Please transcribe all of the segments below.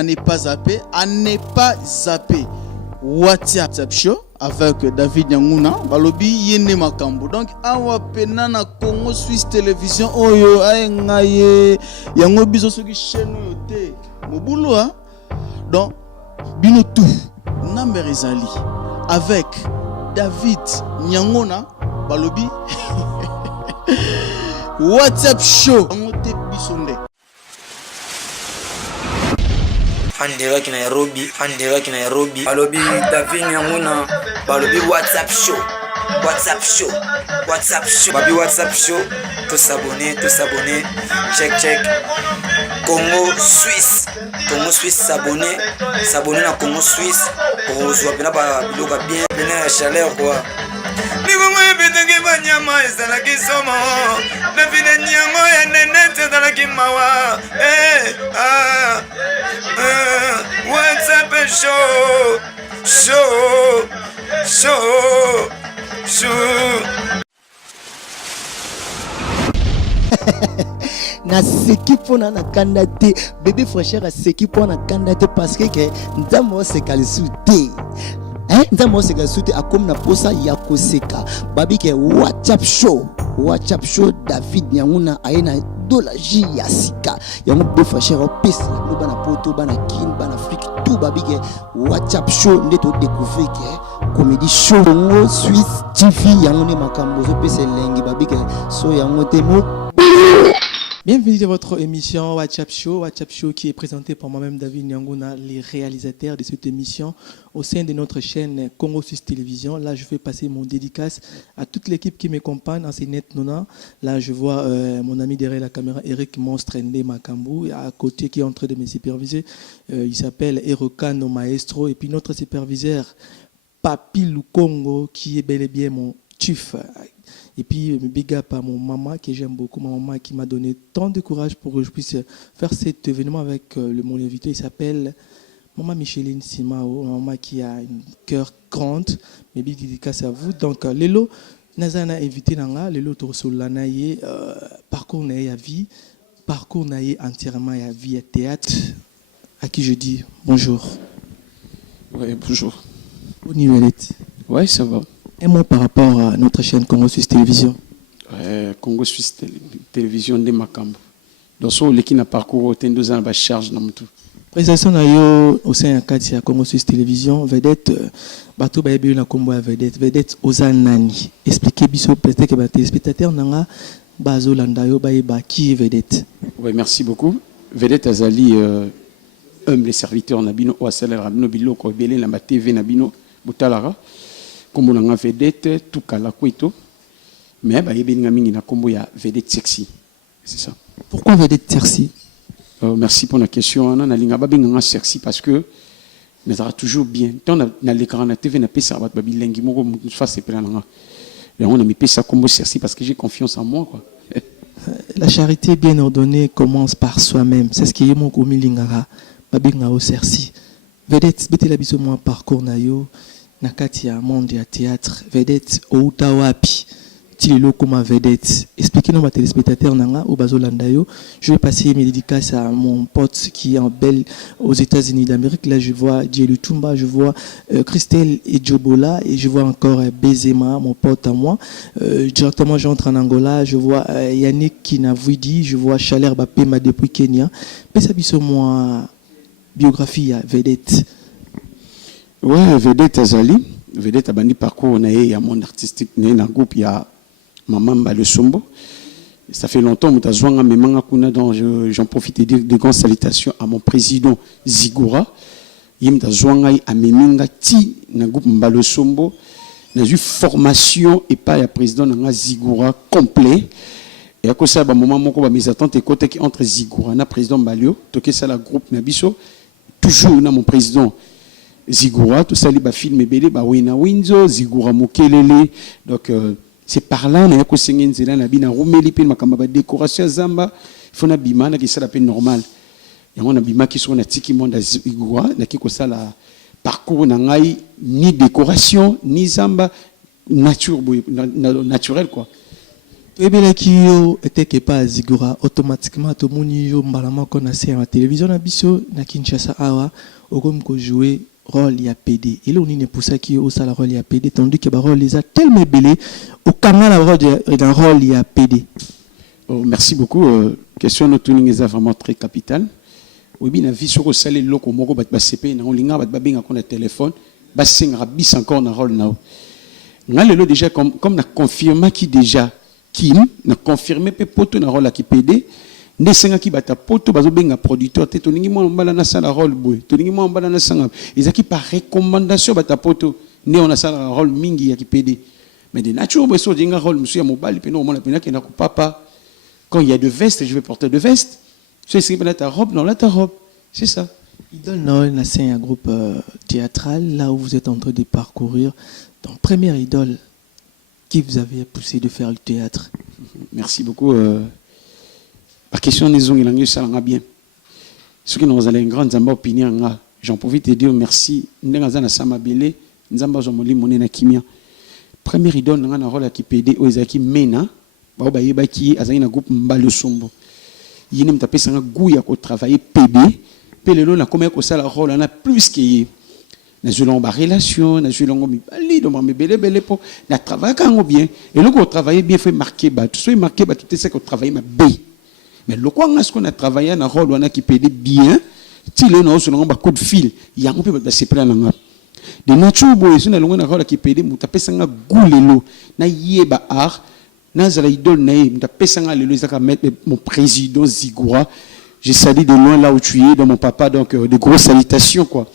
À ne pas zapper, à ne pas zapper. WhatsApp show avec David Nyanguna, balobi yene makambo. Donc awa pena na Congo Suisse Télévision oyo ayengaye yango biso soki chaîne yote. Mobulo hein. Donc bino tout number ezali avec David Nyanguna, balobi WhatsApp show. Ngote bisonde. En direct Nairobi, balobi David Nyanguna, balobi WhatsApp show, babi WhatsApp show, tous s'abonner, check, Congo Suisse s'abonner na Congo Suisse, pour rejoindre pena ba biloka bien, pena la chaleur quoi. Nikongo yebetenge banyama ezalaki somo, David Nyango ya nenete ezalaki mawa, WhatsApp show. Na seki pona na kandate bébé frère a seki pona kandate parce que ndamo se kalisuté ndamo se kalisuté akom na posa ya koseka babi ke WhatsApp show David Nyanguna aina dola ji ya sika yango bébé frère opesi no bana poto bana kin bana Afrique tout babi ke WhatsApp show ndeto découvrir ke comédie show Congo Suisse TV yango ne makambo zo pese lengi babi ke so yango te mo. Bienvenue dans votre émission WhatsApp Show qui est présenté par moi-même David Nyanguna, les réalisateurs de cette émission au sein de notre chaîne Congo Suisse Télévision. Là, je fais passer mon dédicace à toute l'équipe qui m'accompagne en Net Nona. Là, je vois mon ami derrière la caméra, Eric Monstre Ndé Makambu, à côté qui est en train de me superviser. Il s'appelle Erokano Maestro. Et puis notre superviseur, Papi Lukongo, qui est bel et bien mon chef. Et puis, big up à mon maman que j'aime beaucoup, ma maman qui m'a donné tant de courage pour que je puisse faire cet événement avec mon invité. Il s'appelle Maman Micheline Simao, maman qui a un cœur grand. Mais big dédicace à vous. Donc, Lelo, Nazana invité Nanga, Lelo Torsolana, parcours na vie, parcours na entièrement à vie à théâtre, à qui je dis bonjour. Oui, bonjour. Au niveau Oui, ça va. Un mot par rapport à notre chaîne Congo Suisse Télévision. Congo Suisse Télévision de Makambo. Donc, ce qui n'a parcours au temps 2 ans, va charge dans tout. Présentation au sein de Congo Suisse Télévision, vedette, bateau baby na combo vedette Ozanani. Expliquez biso peut-être que les téléspectateurs n'anga bazo landayo baïba qui est vedette. Oui, merci beaucoup. Vedette Azali, humble serviteur nabino ou salaire nabino bilo ko belé na TV nabino butalara. Comme on a vedette tout kala kwito mais ba yebi nga mingi na kombo ya vedette sexy, c'est ça. Pourquoi vedette sexy? Merci pour la question. On a linga babi nga sexy parce que mais ça toujours bien tant na l'écran na TV na pesa ba babi lengi moko face c'est pela nga et on a mis pesa kombo sexy parce que j'ai confiance en moi quoi. La charité bien ordonnée commence par soi-même, c'est ce qui est mon komi lingara babi nga o sexy vedette bete la biso moi parcours na yo nakati ya monde ya théâtre vedette outa wapi tilelo comme vedette. Expliquez-nous ma téléspectateur nanga au bazolanda yo. Je vais passer mes dédicaces à mon pote qui est en belle aux États-Unis d'Amérique. Là je vois Djelu Tumba, je vois Christelle et Djobola et je vois encore Bezema, mon pote à moi. Directement j'entre en Angola, je vois Yannick Kinavouidi, je vois Chaler Bapema depuis Kenya. Pesa biso moi biographie à vedette. Oui, vedette Azali, vedette abandi parcours na ya monde artistique na groupe ya Mamamba le Sombo. Ça fait longtemps que je memanga kuna donc j'en profite et dire de grandes salutations à mon président Zigura. Yim tazwanga a meminga ti na groupe Mbalo Sombo. Na eu formation et pas ya président na Zigura complet. Et à cause ça ba moment moko ba mes attentes et côté qui entre Zigura na président Balio, toke ça la groupe na biso toujours na mon président Zigura, tout ça, les films belé, Wina Winzo, Zigura Mokelele. Donc, c'est par là, on a que Sengen Zela, on a bien Roumeli, puis on a décoration Zamba, il faut un bima, qui ça la peine normale. Et on a bima qui sont un tiki monde à Zigura, qui est ça la parcours, ni décoration, ni Zamba, naturel quoi. toyebelaki yo eteke pa zigora automatiquement tomoni yo mbala moko na se ya télévision na biso na Kinshasa awa okomi kojouer rôle ya PD et là on ne poussa qui au sala rôle ya PD tandis que ba rôle les a tellement belé au kanga la rôle ya PD. Oh, merci beaucoup. Question de tuning est vraiment très capitale. Oui, bien la vie sur le salaire loco moko bat CP na olinga bat babinga kon téléphone ba singa bis encore na rôle na. Ngalelo déjà comme na confirma qui déjà Kim na confirmé pe poto na rôle qui PD ne senga ki bata poto bazo benga producteur te toningi mo mbala na sala rôle boy toningi mo mbala na sanga ezaki par recommandation bata poto ne on a sala rôle mingi ya ki PD mais de nature bo so dinga rôle monsieur ya mobali pe no mona pe na ke na ko papa quand il y a de veste je vais porter de veste c'est ce que ta robe non là ta robe c'est ça. Idole Noël na c'est un groupe théâtral là où vous êtes en train de parcourir ton première idole qui vous avait poussé de faire le théâtre. Merci beaucoup. Par question des ongles, il ça bien. Ce qui nous a une grande opinion, j'en profite de dire merci. Nous avons sama belé, nous avons zomoli moné na kimia. Première idole, nous avons un rôle qui PD aux Ezaki Mena, bah bah yeba qui a un groupe mbalo sombo. Il n'aime taper ça un goût à travailler PD. Pelelo na comme que ça la rôle on a plus que na zulon ba relation na zulon mi bali do me belé pour na travail quand bien et le ko travailler bien fait marquer ba tout soit marqué ba tout c'est que travailler ma bé mais le quoi est-ce qu'on a travaillé na rôle on a qui pédé bien ti le no zulon ba coup de fil ya on peut ba se prendre na de nature boy sur na longo na rôle qui pédé mu taper sanga goulelo na yeba art na zala idole na mu taper sanga lelo zaka mettre mon président Zigora. J'ai salué de loin là où tu es, dans mon papa, donc de grosses salutations, quoi.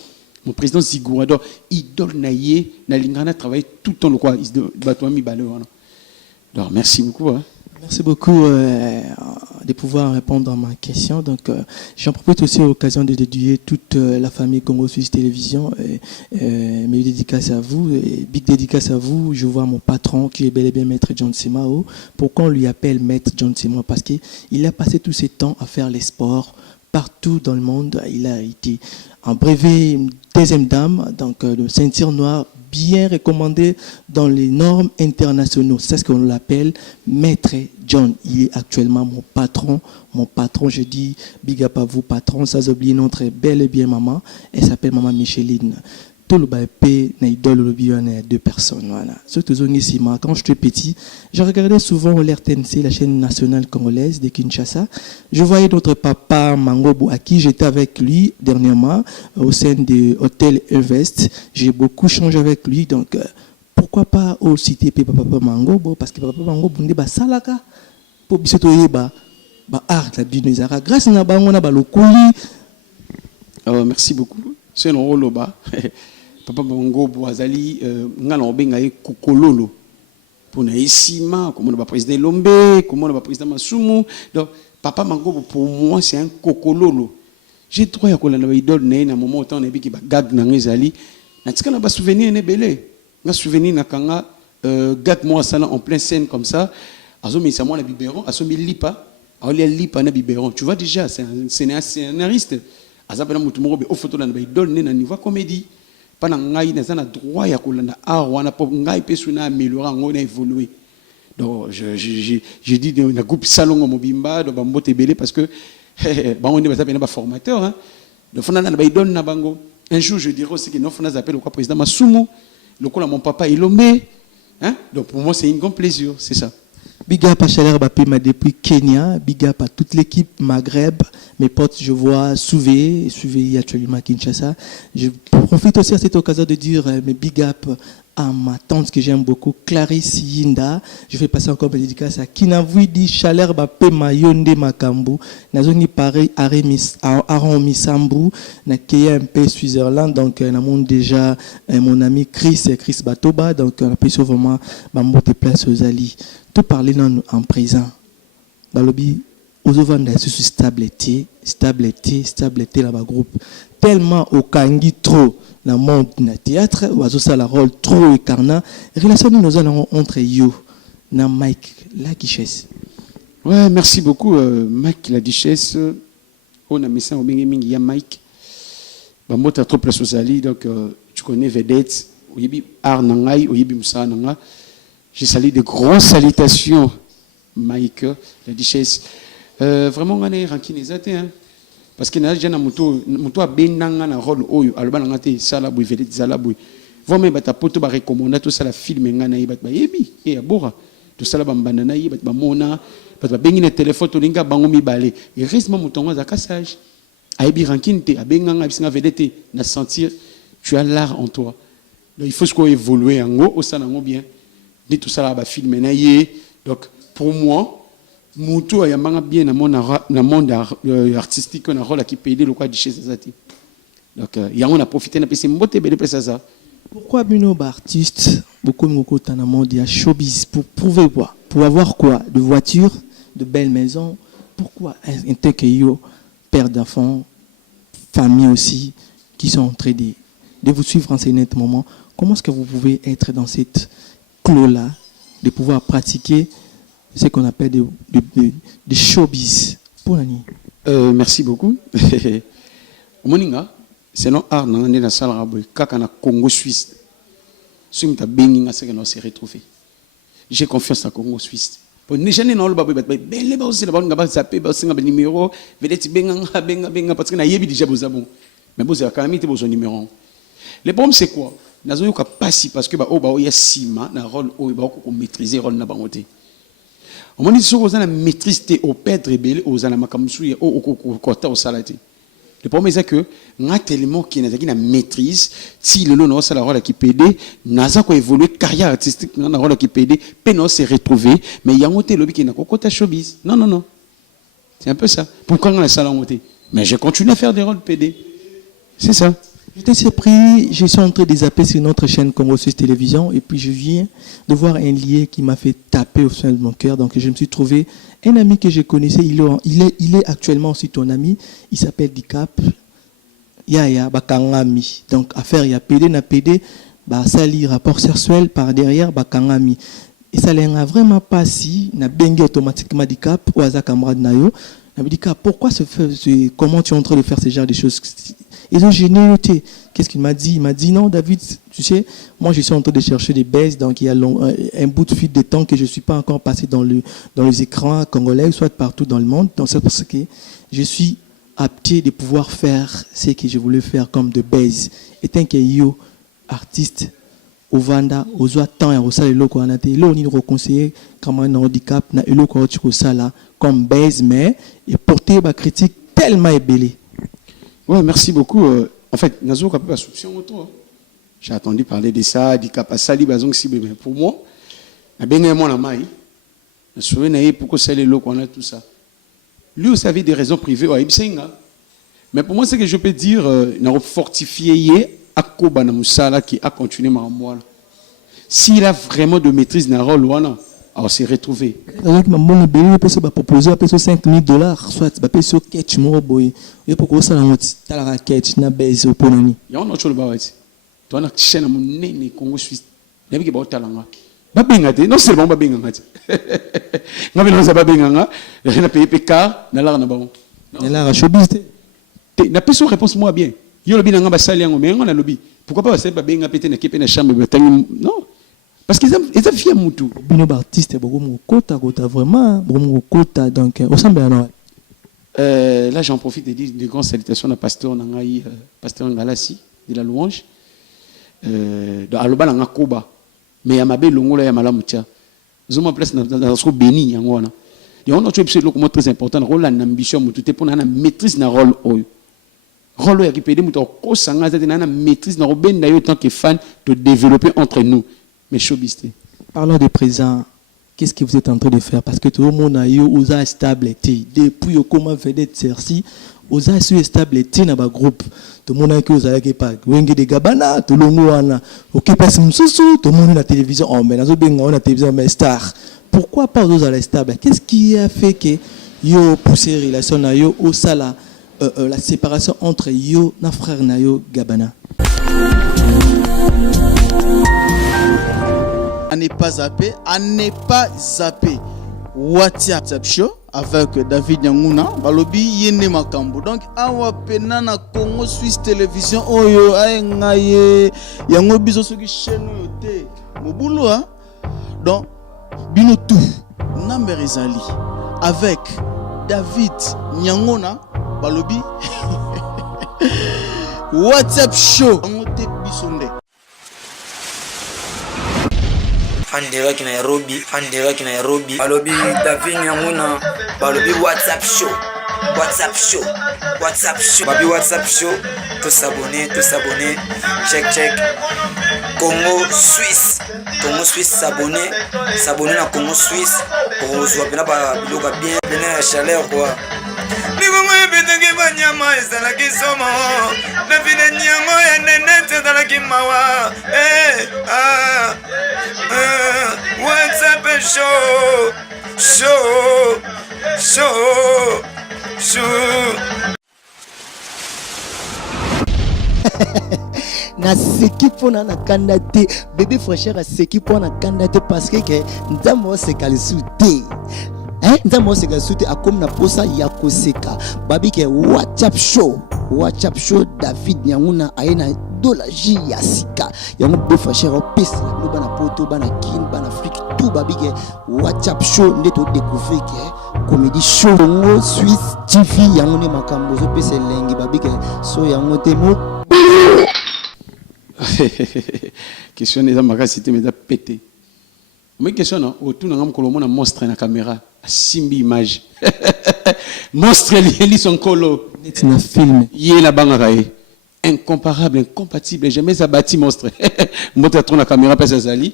Mon président Zigora, donc, idole naïe, Nalingana travaille tout le temps, le quoi, donc, merci beaucoup. Hein. Merci beaucoup de pouvoir répondre à ma question. Donc, j'en profite aussi à l'occasion de dédier toute la famille Congo Suisse Télévision. Mes dédicaces à vous, big dédicace à vous. Je vois mon patron qui est bel et bien Maître John Simao. Pourquoi on lui appelle Maître John Simao? Parce qu'il a passé tous ses temps à faire les sports partout dans le monde. Il a été en brevet deuxième dame, donc de ceinture noire, bien recommandé dans les normes internationaux. C'est ce qu'on l'appelle Maître John. Il est actuellement mon patron. Mon patron, je dis big up à vous, patron. Sans oublier notre belle et bien maman. Elle s'appelle maman Micheline. Tout le baïpé, n'a idole le bio, on est deux personnes. Voilà. Surtout ici, quand j'étais petit, je regardais souvent l'RTNC, la chaîne nationale congolaise de Kinshasa. Je voyais notre papa Mangobo, à qui j'étais avec lui dernièrement au sein de l'hôtel Evest. J'ai beaucoup changé avec lui, donc pourquoi pas au citer papa Mangobo, parce que papa Mangobo n'est pas salaka pour bisotoyer ba art la dinezara. Grâce à ba on a ba lokoli. Merci beaucoup. C'est un rôle bas. Papa Bango Boazali, ngalo benga e kokololo. Pour na isima, comme on va président Lombe, comme on va président Masumu. Donc papa Bango pour moi c'est un kokololo. J'ai trouvé à kola na idole na un moment autant na biki ba gag na ngezali. Na tika na ba souvenir ne belé. Na souvenir na kanga gag moi sala en pleine scène comme ça. Azo mi sa moi na biberon, azo mi lipa, azo lipa na biberon. Tu vois déjà c'est un scénariste. Azapena mutu moko be photo na ba idole na niveau comédie. Pendant ngai na droit ya kolanda art wana po ngai pe suna améliorer ngona évoluer. Donc je dis na groupe salon mobimba do bambote belé parce que bango ne ba pas formateur hein. Donc fona na ba idole na bango. Un jour je dirai aussi que non fona appelle quoi président Masumu, le quoi mon papa Ilombe hein. Donc pour moi c'est un grand plaisir, c'est ça. Big up à Chaleur Bapema depuis Kenya, big up à toute l'équipe Maghreb, mes potes, je vois Souvé actuellement à Kinshasa. Je profite aussi à cette occasion de dire mes big up à ma tante que j'aime beaucoup, Clarisse Yinda. Je vais passer encore mes dédicaces à Kinavouidi, Chaleur Bapema Yonde Makambu, Nazoni pareil, Aaron Misambu, na KMP Switzerland, donc on a déjà mon ami Chris Batoba, donc on a pu vraiment m'emboter place aux alliés. Tout parler en présent. Balobi, aux ovanda sur stabilité là-bas groupe. Tellement au kangi trop dans le monde du théâtre, ou à la rôle trop écarnant. Relation nous allons entre you, na Mike la Duchesse. Ouais, merci beaucoup Mike la Duchesse. On a mis ça au mingi ya Mike. Bah moi t'as trop place aux alliés donc tu connais vedette. Oyebi art nangai, oyebi musa nanga. J'ai salué de grosses salutations Mike, la Duchesse. Vraiment, on a ranking exact, hein. Parce que n'a jamais moto a bien dans rôle oyo alba ngate sala bou velet zala bou vraiment bata poto ba recommander tout ça la film ngana ibat ba yebi e abora tout ça la bambana na ibat ba mona bat bengi na téléphone to linga bango mibale et risme motongo za cassage aibi ranking te abenganga bisinga vedete na sentir tu as l'art en toi. Donc il faut qu'on évolue en haut au sanango bien dit tout ça là ba film na yé. Donc pour moi Moutou a yamanga bien dans le monde artistique, on a un rôle qui paye le quoi de chez Zati. Donc, il y a on a profité de passer mbote belle ça. Pourquoi Bino artiste beaucoup de dans le monde il y a showbiz pour prouver quoi? Pour avoir quoi? De voitures, de belles maisons. Pourquoi un tel que yo, père d'enfants, famille aussi, qui sont en train de vous suivre en ces nets moments? Comment est-ce que vous pouvez être dans cette clos-là, de pouvoir pratiquer ce qu'on appelle des showbiz pour la nuit? Merci beaucoup. Moninga, c'est non art dans la salle arabe, kaka na Congo Suisse. Si on t'a béni, c'est que nous s'est retrouvé. J'ai confiance à Congo Suisse. Pour ne jamais non le babou, belle ba aussi la bonne gaba zapper, ba aussi un numéro, vedeti benga parce que na yebi déjà bozabon. Mais boza quand même besoin numéro. Le problème c'est quoi? Nazo yoka passi parce que ba ya sima na rôle o ba ko maîtriser rôle na bangote. On dit que vous avez maîtrise au perdre rebelle aux anamakamsu au côté au salati. Le problème c'est que n'a tellement qui n'a pas maîtrise si le long ça la rôle qui pédé n'a pas évolué carrière artistique dans la rôle qui pédé peine se retrouver mais il y a un côté lobby qui n'a pas côté showbiz. Non. C'est un peu ça. Pourquoi on a ça là mais je continue à faire des rôles pédé. C'est ça. J'étais surpris, je suis en train de zapper sur notre chaîne Congo Suisse Télévision et puis je viens de voir un lien qui m'a fait taper au sein de mon cœur. Donc je me suis trouvé un ami que je connaissais, il est actuellement aussi ton ami, il s'appelle Dicap Yaya Bakangami. Donc affaire ya PD na PD, bah ça lit rapport sexuel par derrière Bakangami. Et ça n'a vraiment pas si na bengi automatiquement Dicap ou à sa camarade Nayo. Na dit pourquoi comment tu es en train de faire ce genre de choses? Ils ont générosité. Qu'est-ce qu'il m'a dit? Il m'a dit non, David, tu sais, moi je suis en train de chercher des baisses, donc il y a un bout de fuite de temps que je ne suis pas encore passé dans les écrans congolais, soit partout dans le monde. Donc c'est parce que je suis apte de pouvoir faire ce que je voulais faire comme de baise. Et tant que yo, artiste, au Vanda, au Zoa, tant et au Sala, le loko anate, là on y reconseille comme un handicap, na le loko au Sala, comme baise, mais et porter ma critique tellement ébellée. Ouais, merci beaucoup. En fait, Nazo n'a pas soupçon autour. J'ai attendu parler de ça, du capacité, mais pour moi, je bien aimé la maille. Je me souviens pourquoi c'est les lots qu'on a tout ça. Lui aussi avait des raisons privées, mais pour moi, c'est que je peux dire, il a fortifié Akoba Namusala qui a continué ma moi. S'il a vraiment de maîtrise dans le rôle, alors c'est retrouvé. Avec ma bonne belle, il peut proposer à $5,000, soit il peut se catch moi boy. Il peut ça la raquette na base au ponani. Il y a un autre chose là-bas. Tu as une chaîne à mon nez Congo Suisse. Il y a qui va talanga. Ba bengate, non seulement ba bengate. Ngabe non ba benganga, na PPK na la na ba. Na la showbiz. Na personne réponse moi bien. Yo lobi na ngaba sali yango mais ngana lobi. Pourquoi pas ça ba benga pété na kepe na chambre non. Parce qu'ils ont fier moutou. Bino artiste beaucoup mon kota vraiment beaucoup kota donc au semble alors. Là j'en profite de dire de grandes salutations à pasteur Nangai pasteur Ngalassi de la louange de aloba na Koba mais ya mabe longola ya malamucha. Zoma place dans ce béni yango wana. Il y a un autre épisode très important rôle la ambition moutou te pour na maîtrise na rôle oyo. Rôle ya ki pede moutou ko sanga za na maîtrise na robenda yo tant que fan de développer entre nous. Mais showbiz. Parlons de présent. Qu'est-ce que vous êtes en train de faire? Parce que tout le monde a eu aux stabilité. Depuis comment vedette Cerci, aux stable dans le groupe. Tout le monde a eu aux pas. Wenge de Gabana, tout le monde a ok passe msusu, tout le monde a la télévision. Oh mais on a la télévision mais star. Pourquoi pas aux stable? Qu'est-ce qui a fait que yo pousser relation na yo au sala la séparation entre yo na frère na yo Gabana? À ne pas zapper WhatsApp show avec David Nyanguna balobi yene makambo donc awa pena na Congo Suisse Télévision oyo ayenga ye yango biso soki chaîne yo te mobulo donc bino tout number ezali avec David Nyangona balobi WhatsApp show ngote bisonde en direct Nairobi balobi David Nyangona balobi WhatsApp show babi WhatsApp show tous s'abonner check Congo Suisse s'abonner na Congo Suisse pour jouer bien ba biloka bien la chaleur quoi Nikongo ebetaki banyama ezalaki somo David Nyango ya nene ezalaki mawa WhatsApp show na seki mpona na kanda te bébé frère aseki mpona kanda te parce que nzambe oseka lisu te nzambe oseka lisu te akomi na posa ya koseka babi ke WhatsApp show David Nyanguna aye na $J ya sika yango bébé frère opesa no bana poto bana kin bana Afrique tout babi ke WhatsApp show nde to découvrir ke comédie show Congo Suisse TV yango ne makambo zo pesa lengi babi ke so yango te mo question n'est pas cité mais pété mais question non autour n'a pas le monstre na caméra simbi image monstre li son colo c'est un film yé la bangaye incomparable incompatible jamais abattu monstre montre trop la caméra pèse azali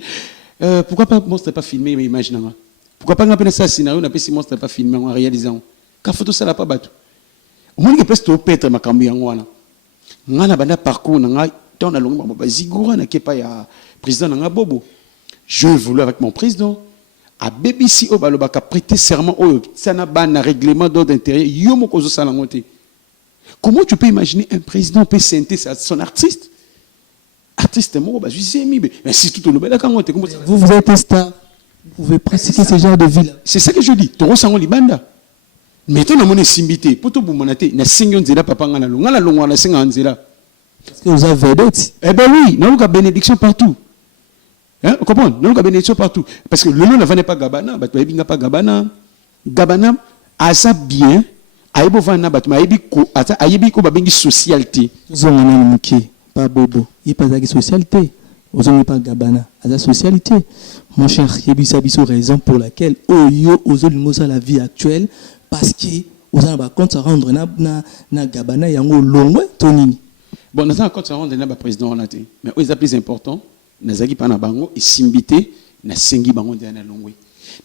pourquoi pas monstre pas filmé mais image nanga pourquoi pas ngapena ça scénario na pesi monstre pas filmé en réalisant ka photo ça la pas batu au moins que peut to petre makambo yango wana ngana banda parcours nanga dans la longue zigora na kepa ya président nanga bobo je voulais avec mon président à BBC o balobaka prêter serment au sana ban règlement d'ordre intérieur yo moko zo sala ngote. Comment tu peux imaginer un président peut senter son artiste moko ba jusemi mais si tout le bel kangote comment vous êtes un star vous pouvez pratiquer ce genre de vie là c'est ça que je dis toro sango libanda mais to na mone simbité poto bumonate na singo nzela papa ngana longa la longwa na singa nzela. Parce que vous avez vedette. Eh bien oui, nous avons bénédiction partout. Hein, vous comprenez? Nous avons bénédiction partout. Parce que le nom ne pas Gabana, pas Gabana. Gabana, a ça bien, aïbo vana, aïbiko babengi socialité. Vous avez un pas bobo. Il n'y a pas de socialité. Vous n'avez pas Gabana. À la socialité. Mon cher, il y a une raison pour laquelle, la vie actuelle, parce que vous avez un compte à rendre na Gabana, il y a un long tonini. Bon, nous avons encore un président là, mais au plus important, nous avons pas na bango et simbité na sengi bango de na longwe.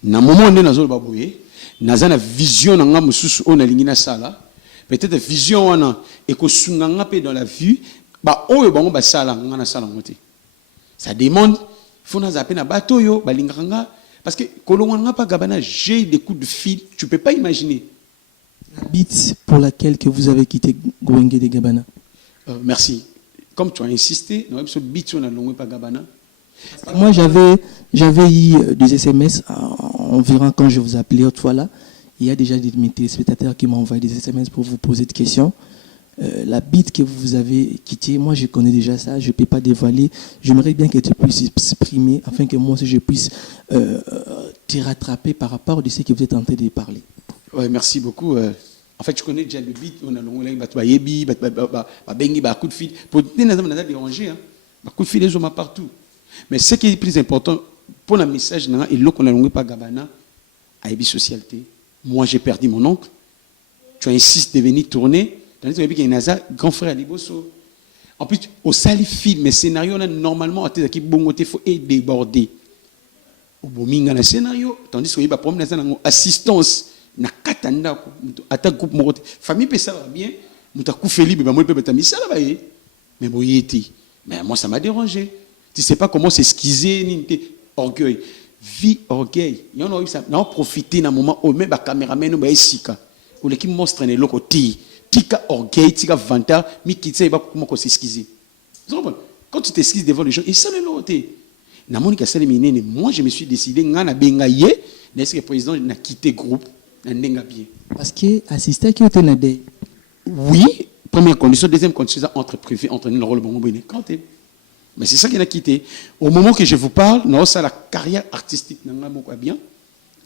Na moment où nous avons baboué, nous avons une vision nanga mususu on a lingina sala. Peut-être vision wana et que sunganga pe dans la vue, ba oyo bango ba sala ngana sala ngote. Ça demande faut nous appeler na bateau yo ba linganga parce que kolonganga pas Gabana, j'ai des coups de fil, tu peux pas imaginer. La bite pour laquelle que vous avez quitté Gwenge de Gabana. Merci. Comme tu as insisté, nous avons bit sur la longue pas Gabana. Moi, j'avais eu des SMS environ quand je vous appelais autrefois là. Il y a déjà des téléspectateurs qui m'ont envoyé des SMS pour vous poser des questions. La bite que vous avez quittée, moi je connais déjà ça, je ne peux pas dévoiler. J'aimerais bien que tu puisses exprimer afin que moi aussi je puisse te rattraper par rapport à ce que vous êtes en train de parler. Ouais, merci beaucoup. En fait, je connais déjà le beat, on a l'onglet, yebi, bengi, coup de fil. Pour te déranger, coup de fil, les hommes partout. Mais ce qui est plus important, pour le message, et l'eau qu'on a l'onglet pas Gabana, à Ebi Socialité. Moi, j'ai perdu mon oncle. Tu insistes de venir tourner. Tandis qu'il y a un grand frère à Liboso. En plus, au sali film, mais scénario, normalement, à tes équipes, bon, il faut déborder. Au bominga, le scénario, tandis qu'il y a un problème d'assistance. Na katanda ko ata groupe morote famille peut ça va bien muta kufeli ba moi peut betami ça là mais boyeti mais moi ça m'a dérangé tu sais pas comment s'excuser ni orgueil vie orgueil y en a eu ça na profiter na moment au même ba cameraman ba esika ou l'équipe monstre ne lokoti tika orgueil tika vanta mi kitse ba comment s'excuser quand tu t'excuses devant les gens et ça le loté na monika salimine moi je me suis décidé ngana benga ye n'est-ce que le président n'a quitté groupe. Parce que assister qui était nadé. Oui, première condition, deuxième condition, entre privé, entre nous, le rôle bon mais c'est ça qui a quitté. Au moment que je vous parle, non, ça la carrière artistique n'a pas bien.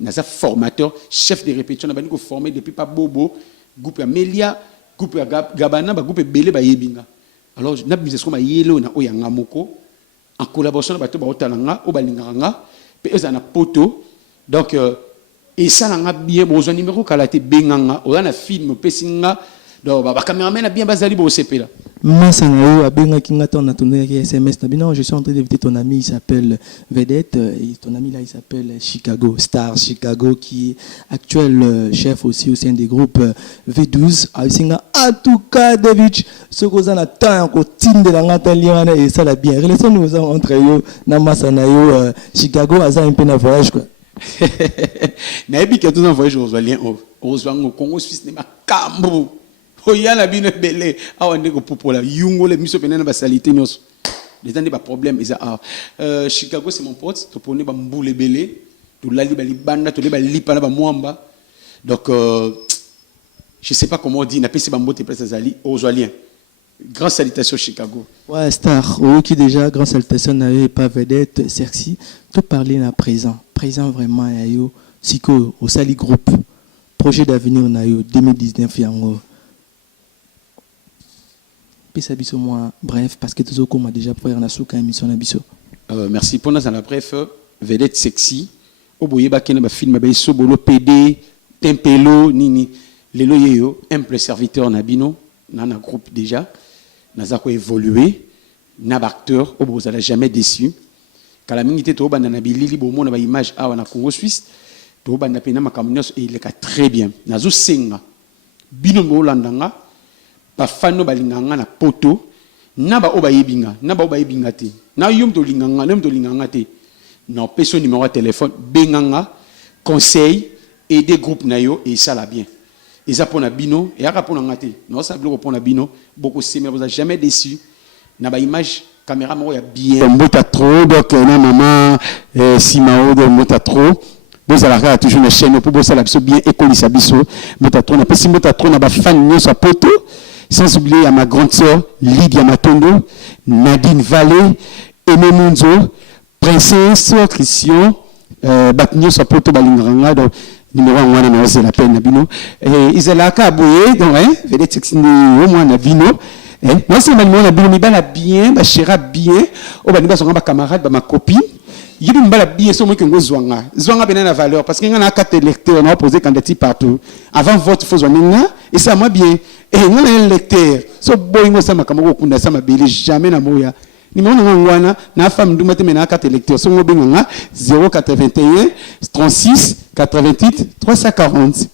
naza formateur chef de répétition na bani ko formé depuis pas bobo groupe ya Melia groupe ya Gabana ba groupe belé ba yebinga alors na business ko ma yelo na oyanga moko en collaboration na bato ba otalanga o balinganga pe ezana poto donc et ça n'a bien besoin numéro kalaté benganga o na film pesinga donc ba cameraman a bien bazali bo CP là. Masanayo abenga kinga na tourné SMS non, je suis en train d'inviter ton ami, il s'appelle Vedette et ton ami là il s'appelle Chicago Star Chicago qui est actuel chef aussi au sein des groupes V12 en tout cas David ce que vous en attend encore team de la Nataliana et ça la bien relation nous entre eux na Masanayo Chicago a un peu na voyage quoi. Na ebi que tout en voyage aux Congo Suisse ne makambo. Oyana bino belé awande ko popola yungo le miso penana ba salité nyos les temps des problème ils Chicago c'est mon pote to pone ba mboule belé to lali ba libanda to le ba lipa na ba mwamba donc je sais pas comment on dit na pesi ba mbote place azali ozwalien grande salutation Chicago ouais star qui déjà grande salutation n'avait pas Vedette Cercy tout parler na présent vraiment yayo siko au sali groupe projet d'avenir na yo 2019 yango. Bref, parce que tout comme déjà pour faire une émission biso. Merci pour nous la bref Vedette Sexy. Oboye ba kena ba film ba sobolo PD Tempelo nini lelo yeyo simple serviteur na bino na groupe déjà naza ko évoluer na acteur obo vous allez jamais déçu. Kala mingi te to banda na bilili bo mona ba image awa na Congo Suisse to banda pena makamnyos et il est très bien. Nazo senga bino mo landanga bafano balinganga na poto na ba obayebinga na ba obayebinga te na yum to linganga nem to linganga te non peso numéro de téléphone benganga conseil et des groupes na yo et ça la bien et ça pour na bino et aka pour na ngate non ça bloque pour na bino beaucoup c'est mais vous a jamais déçu na ba image caméra mo ya bien mbota trop donc na maman Simao de mbota trop vous allez toujours une chaîne pour bosser la biso bien écolisa biso mbota trop na pesi mbota trop na ba fan nyo sa poto. Sans oublier à ma grande sœur Lydia Matondo, Nadine Vallée, Aimé Munzo, Princesse Christian, Batnio Sapoto Balingranga, donc numéro 1 c'est la peine Nabino. Et Isalaka Aboué, donc Vedette Sexy au moins Nabino. Moi c'est Nabino Nabino, mais bala bien, ba chéra bien, au baniba son camarade, ma copine. Il y a bien sûr que nous zwanga bien la valeur parce qu'il y a un carte électeur on a posé candidature partout avant vote faut zwanga et ça moi bien et on a un lecteur so boy moi ça m'a comme kunda ça m'a belé jamais na moya ni mon ngwana na femme du matin na carte électeur so ngo benga 081 36 88 340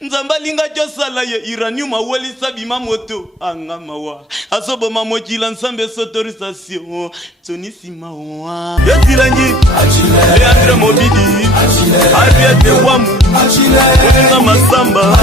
nzamba linga josala ye iranium aweli sabima moto anga mawa asobo mamokila nsambe sotorisation tonisima wa yetilangi leandre mobidi abiete wamu olinga masamba